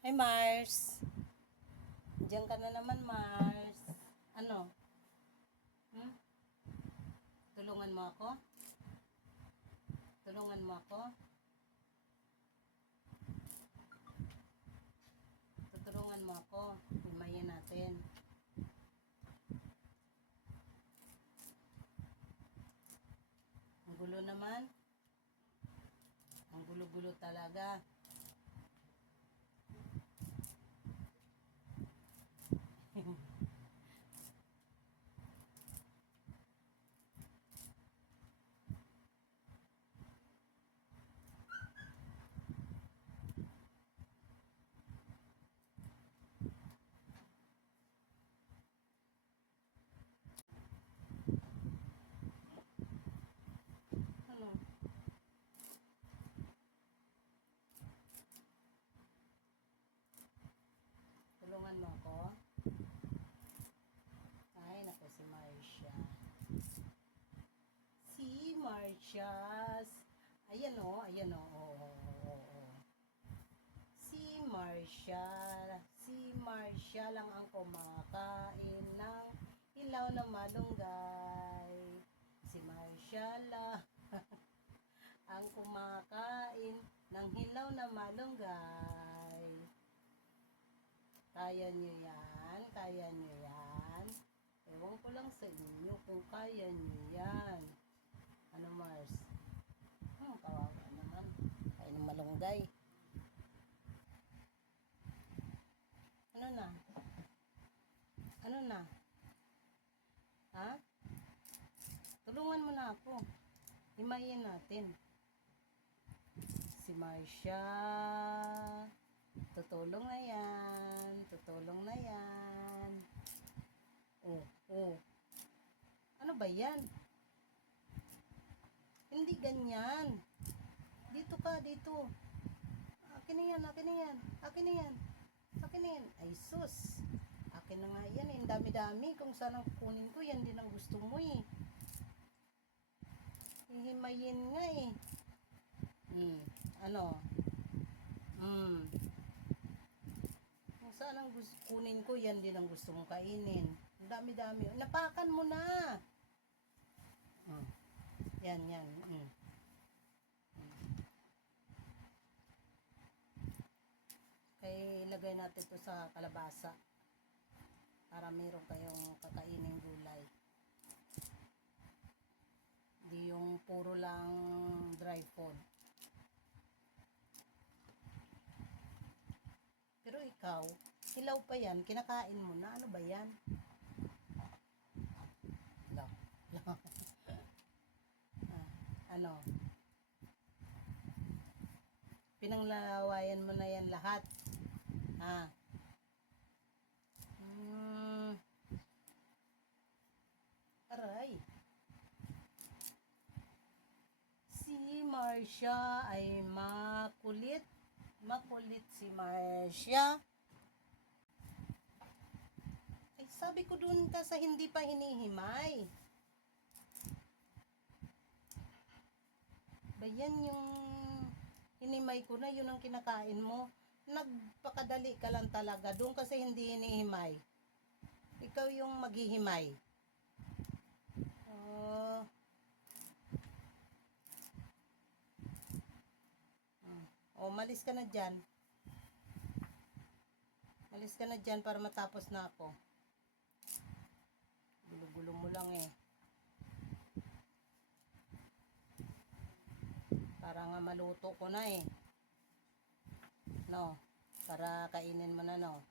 Hi Mars. Diyan ka na naman Mars. Ano? Hmm? Tulungan mo ako? Tulungan mo ako? Tutulungan mo ako. Himayin natin. Ang gulo naman. Ang gulo-gulo talaga. Ano? Tulungan mo ako? Ay, naku si Marcia. Si Marcia. Ayan o, ayan o. Si Marcia. Si Marcia lang ang kumakain ng ilaw na malunggay. Si Marcia lang ang kumakain ng hilaw na malunggay. Kaya nyo yan? Kaya nyo yan? Ewan ko lang sa inyo kung kaya nyo yan. Ano Mars? Kawawa naman. Kain ng malunggay. Ano na? Ano na? Ha? Tulungan mo na ako. Himayin natin. Si Marcia. Tutulong na yan. Tutulong na yan. Oh. Ano ba yan? Hindi ganyan. Dito ka, dito. Akin na yan, akin na yan. Akin na yan. Akin na yan. Ay sus. Akin na nga yan eh. Ang dami-dami. Kung saan ang kunin ko, yan din ang gusto mo eh. Hihimayin nga eh. Ano? Kung saan ang kunin ko, yan din ang gusto mong kainin. Ang dami-dami. Napakan mo na. Yan. Kaya ilagay natin ito sa kalabasa. Para meron kayong kakainin gulay. Di yung puro lang dry food. Pero ikaw, hilaw pa yan, kinakain mo na. Ano ba yan? Ano? Pinanglalawayan mo na yan lahat. Aray. Si Marcia ay makulit. Makulit si Marcia. Ay, sabi ko dun ka sa hindi pa hinihimay. Ba yan yung hinimay ko na, yun ang kinakain mo. Nagpakadali ka lang talaga. Doon kasi hindi hinihimay. Ikaw yung maghihimay. Malis ka na dyan. Malis ka na dyan para matapos na ako. Gulo-gulo mo lang eh. Para nga maluto ko na eh. No, para kainin mo na no.